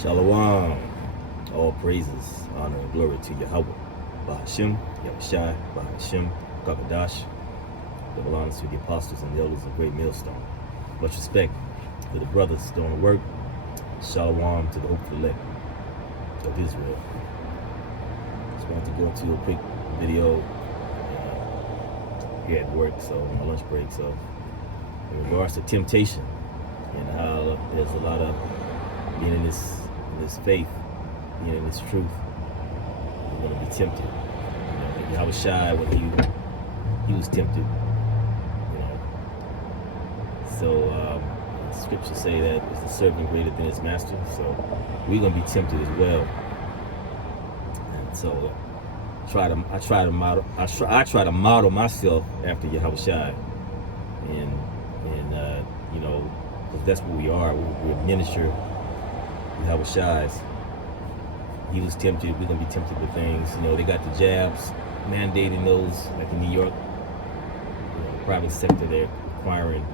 Shalom. All praises, honor, and glory to YAHAWAH. BAHASHAM, YAHAWASHI, BAHASHAM, Kakadash. Double honors to the apostles and the elders of Great Millstone. Much respect to the brothers doing the work. Shalom to the hopeful elect of Israel. Just wanted to go into a quick video here at work, so my lunch break. So in regards to temptation and how there's a lot of being in this faith, being in this truth, you're going to be tempted. You know, I was shy when he was tempted. You know, so scriptures say that it's the servant greater than his master. So we're going to be tempted as well. And so I try to model myself after YAHAWASHI, and you know, because that's what we are. We're miniature YAHAWASHIs. He was tempted. We're gonna be tempted with things. You know, they got the jabs mandating those, like in New York. You know, the private sector, they're requiring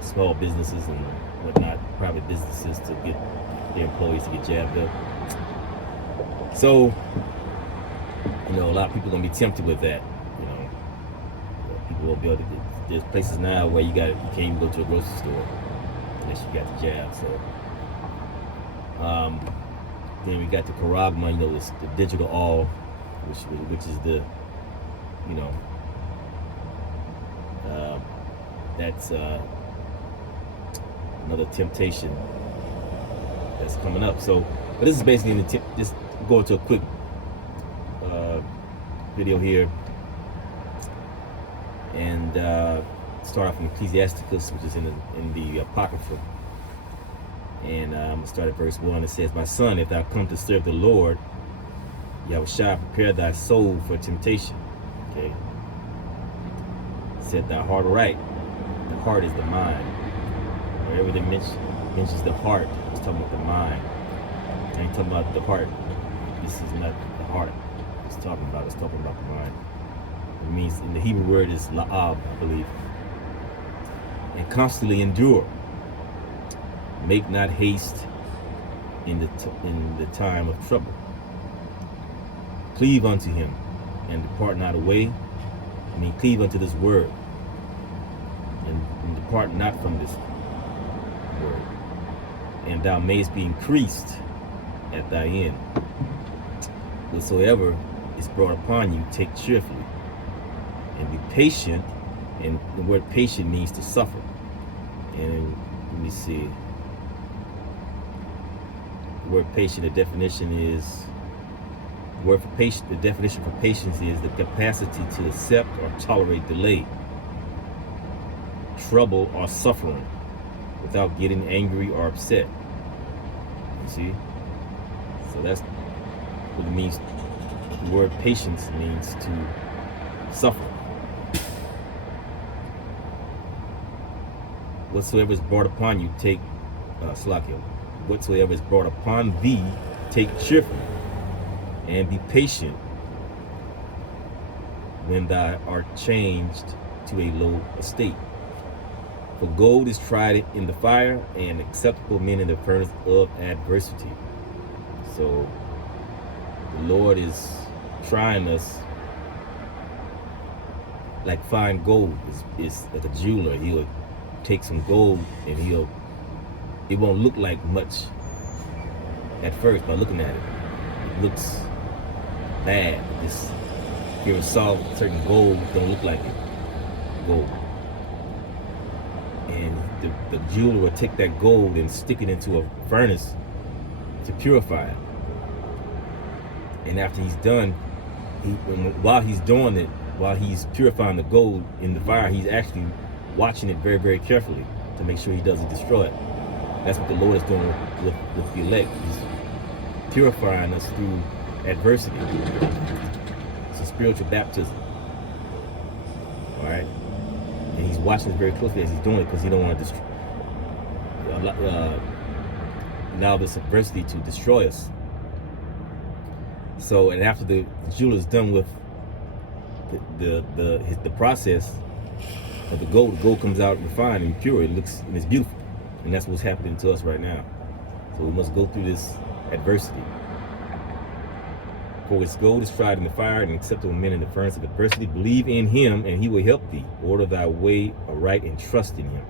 small businesses and whatnot, private businesses, to get their employees to get jabbed up. So, you know, a lot of people are gonna be tempted with that. You know, people will be able to get. There's places now where you can't even go to a grocery store unless you got the jab. So, then we got the Karagma, you know, it's the digital all, which is the, you know, that's another temptation that's coming up. So, but this is basically just go to a quick video here, and start off in Ecclesiasticus, which is in the Apocrypha. And I'm going to start at verse 1. It says, "My son, if thou come to serve the Lord, YAHAWASHI, prepare thy soul for temptation." Okay. Set thy heart aright. The heart is the mind. Wherever they mentions the heart, it's talking about the mind. It ain't talking about the heart. This is not the heart it's talking about. It's talking about the mind. It means, in the Hebrew word is la'ab, I believe. And constantly endure. Make not haste in the time of trouble. Cleave unto him, and depart not away. I mean, cleave unto this word, and depart not from this word. And thou mayest be increased at thy end. Whatsoever is brought upon you, take cheerfully, and be patient. And the word patient means to suffer. And let me see. The word patient, the definition is, the definition for patience is the capacity to accept or tolerate delay, trouble, or suffering without getting angry or upset. You see? So that's what it means. The word patience means to suffer. Whatsoever is brought upon you, take whatsoever is brought upon thee, take cheerfully, and be patient when thou art changed to a low estate. For gold is tried in the fire, and acceptable men in the furnace of adversity. So the Lord is trying us like fine gold. Is like a jeweler. He'll take some gold, and it won't look like much at first by looking at it. It looks bad. If you ever saw certain gold, don't look like it. Gold. And the jeweler will take that gold and stick it into a furnace to purify it. And after he's done, while he's doing it, while he's purifying the gold in the fire, he's actually watching it very, very carefully to make sure he doesn't destroy it. That's what the Lord is doing with the elect. He's purifying us through adversity. It's a spiritual baptism. All right? And he's watching us very closely as he's doing it, because he don't want to allow this adversity to destroy us. So, and after the jeweler is done with the process of the gold comes out refined and pure. It looks, and it's beautiful. And that's what's happening to us right now. So we must go through this adversity. For its gold is tried in the fire, and acceptable men in the furnace of adversity. Believe in him, and he will help thee. Order thy way aright, and trust in him.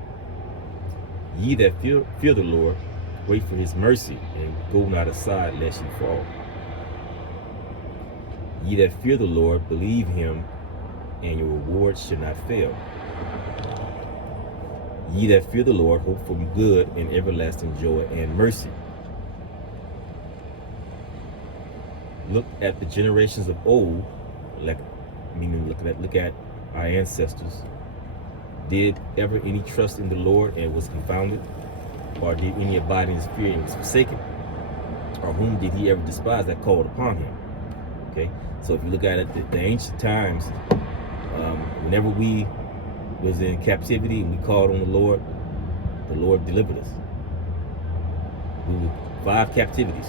Ye that fear the Lord, wait for his mercy, and go not aside lest ye fall. Ye that fear the Lord, believe him, and your reward shall not fail. Ye that fear the Lord, hope for good and everlasting joy and mercy. Look at the generations of old, look at our ancestors. Did ever any trust in the Lord and was confounded? Or did any abide in his fear and was forsaken? Or whom did he ever despise that called upon him? Okay, so if you look at it, the ancient times, whenever we was in captivity and we called on the Lord delivered us. We were 5 captivities.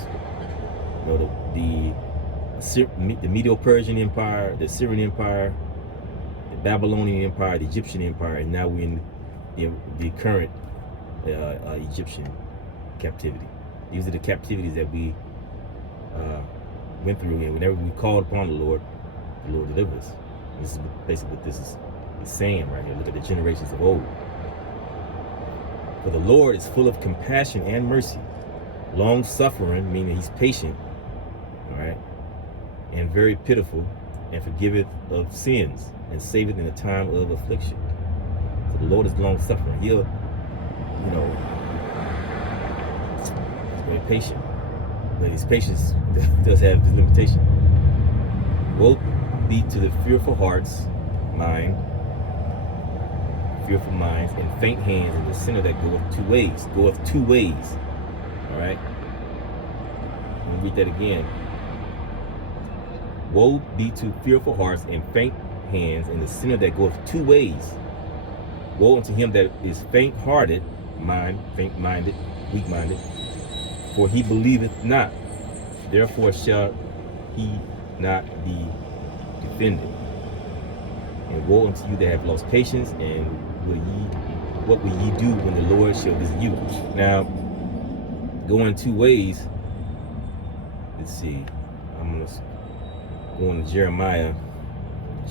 You know, the Medo-Persian Empire, the Syrian Empire, the Babylonian Empire, the Egyptian Empire, and now we're in the current Egyptian captivity. These are the captivities that we went through, and whenever we called upon the Lord delivered us. This is basically what this is saying right here. Look at the generations of old. For the Lord is full of compassion and mercy, long suffering, meaning he's patient, all right, and very pitiful, and forgiveth of sins, and saveth in the time of affliction. So the Lord is long suffering. He'll, he's very patient, but his patience does have this limitation. Woe be to the fearful hearts, fearful minds, and faint hands, and the sinner that goeth two ways. All right. Let me read that again. Woe be to fearful hearts and faint hands, and the sinner that goeth 2 ways. Woe unto him that is faint-hearted, faint-minded, weak-minded, for he believeth not. Therefore shall he not be defended. And woe unto you that have lost patience, and what will ye do when the Lord shall visit you? Now, going 2 ways. Let's see. I'm going to go on to Jeremiah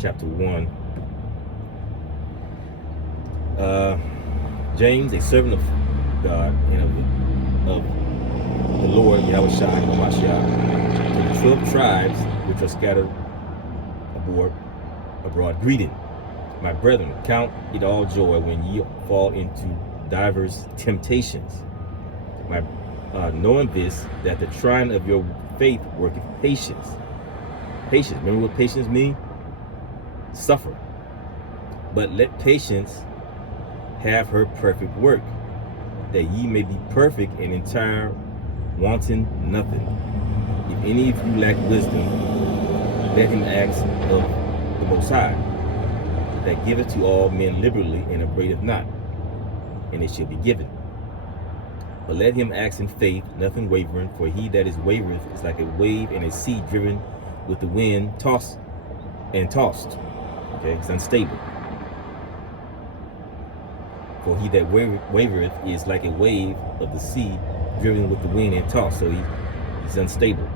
chapter 1. James, a servant of God and of the Lord, YAHAWASHI, to the 12 tribes which are scattered abroad, greeting. My brethren, count it all joy when ye fall into divers temptations. Knowing this, that the trying of your faith worketh patience. Patience. Remember what patience means? Suffer. But let patience have her perfect work, that ye may be perfect and entire, wanting nothing. If any of you lack wisdom, let him ask of the Most High, that giveth to all men liberally, and upbraideth not, and it shall be given. But let him ask in faith, nothing wavering, for he that is wavereth is like a wave and a sea driven with the wind, tossed. Okay, it's unstable. For he that wavereth is like a wave of the sea driven with the wind and tossed. So he's unstable.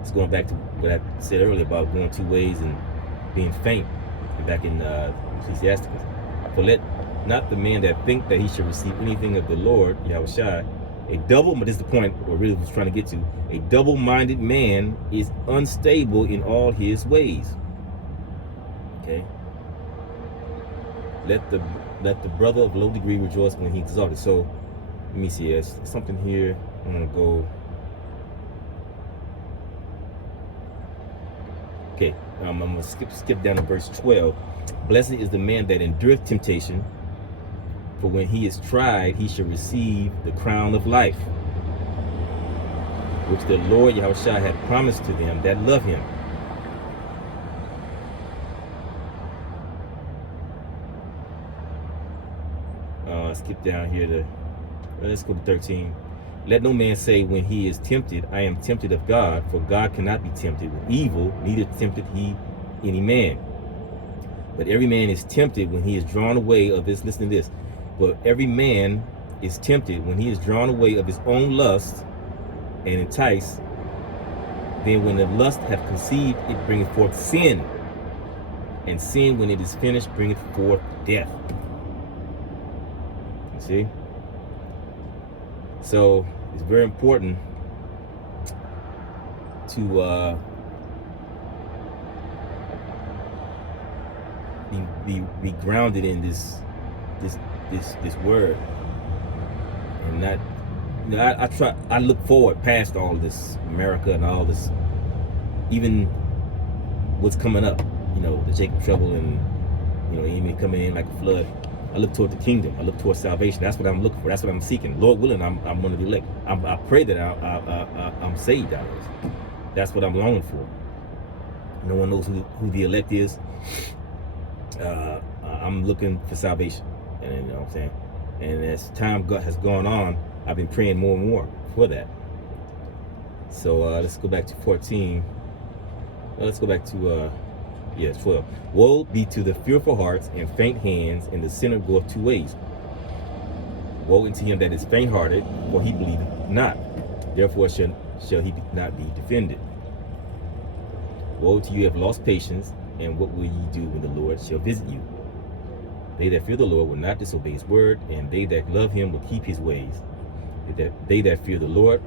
It's going back to what I said earlier about going 2 ways and being faint, back in Ecclesiastes. For let not the man that think that he shall receive anything of the Lord, YAHAWASHI, but this is the point I really was trying to get to. A double-minded man is unstable in all his ways. Okay. Let the brother of low degree rejoice when he exalted. So let me see. There's something here. I'm gonna go. Okay. I'm gonna skip down to verse 12. Blessed is the man that endureth temptation, for when he is tried, he shall receive the crown of life, which the Lord YAHAWASHI hath promised to them that love him. Skip down here to, let's go to 13. Let no man say when he is tempted, I am tempted of God, for God cannot be tempted with evil, neither tempteth he any man. But every man is tempted when he is drawn away of his, listen to this, but every man is tempted when he is drawn away of his own lust and entice. Then when the lust hath conceived, it bringeth forth sin. And sin, when it is finished, bringeth forth death. You see? So it's very important to be grounded in this word, and not, you know, I look forward past all this America and all this, even what's coming up, you know, the Jacob trouble and, you know, enemy coming in like a flood. I look toward the kingdom. I look toward salvation. That's what I'm looking for. That's what I'm seeking. Lord willing, I'm one of the elect. I pray that I'm saved out of this. That's what I'm longing for. No one knows who the elect is. I'm looking for salvation, and you know what I'm saying. And as time has gone on, I've been praying more and more for that. So let's go back to 14. Well, let's go back to 12. Woe be to the fearful hearts and faint hands, and the sinner goeth two ways. Woe unto him that is faint-hearted, for he believeth not. Therefore shall he not be defended. Woe to you have lost patience, and what will ye do when the Lord shall visit you? They that fear the Lord will not disobey his word, and they that love him will keep his ways. They that fear the Lord,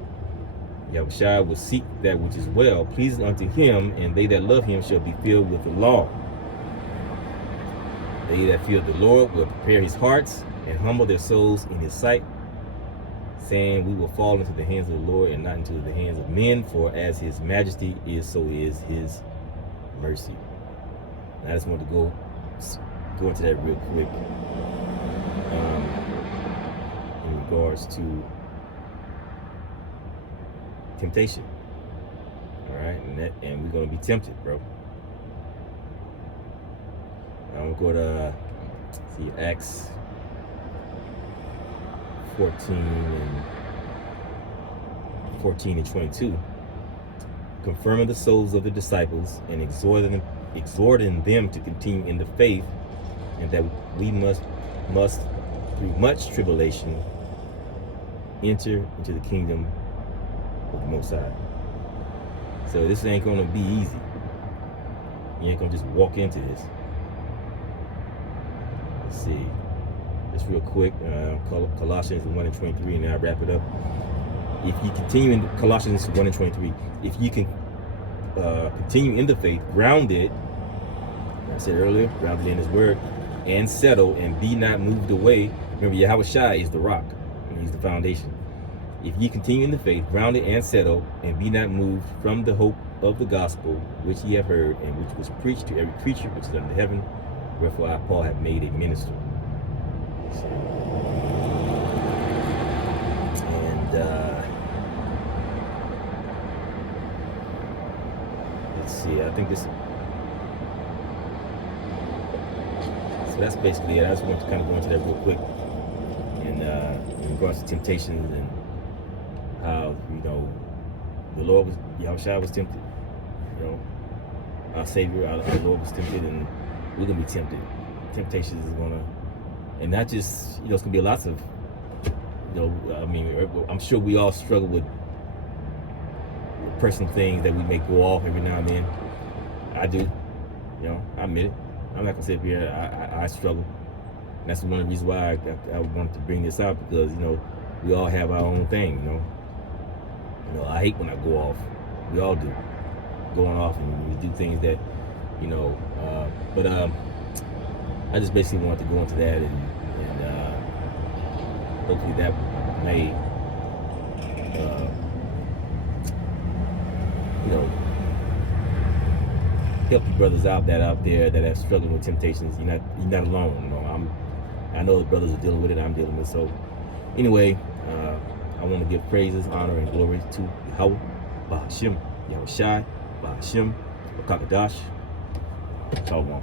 YAHAWASHI, will seek that which is well, pleasing unto him, and they that love him shall be filled with the law. They that fear the Lord will prepare his hearts and humble their souls in his sight, saying, we will fall into the hands of the Lord and not into the hands of men, for as his majesty is, so is his mercy. I just want to go into that real quick in regards to temptation. All right, and we're going to be tempted, bro. I'm going to see Acts 14 and 22, confirming the souls of the disciples and exhorting them to continue in the faith, and that we must through much tribulation enter into the kingdom of the Most High. So this ain't gonna be easy. You ain't gonna just walk into this. Let's see, just real quick, Colossians 1 and 23, and I'll wrap it up. If you continue in Colossians 1 and 23, if you can continue in the faith, grounded, like I said earlier, grounded in his word, and settle, and be not moved away. Remember, YAHAWASHI is the rock, and he's the foundation. If ye continue in the faith, grounded and settled, and be not moved from the hope of the gospel which ye have heard, and which was preached to every creature which is under heaven, wherefore I, Paul, have made a minister. So, and let's see, I think this. So that's basically it. I just want to kind of go into that real quick, and in regards to temptations and how, you know, the Lord was, YAHAWASHI was tempted. You know, our Savior, our Lord was tempted, and we're gonna be tempted. Temptations is gonna, and not just, you know, it's gonna be lots of, you know, I mean, I'm sure we all struggle with personal things that we may go off every now and then. I do, you know, I admit it. I'm not gonna sit here. I struggle. And that's one of the reasons why I wanted to bring this out, because, you know, we all have our own thing. You know, I hate when I go off. We all do, going off, and we do things that, you know. But I just basically wanted to go into that, and hopefully that may, you know, help you brothers out there that are struggling with temptations. You're not alone. You know, I know the brothers are dealing with it. I'm dealing with it. So anyway, I want to give praises, honor, and glory to YAHAWAH, BAHASHAM, YAHAWASHI, BAHASHAM, Bakakadash. Shalom.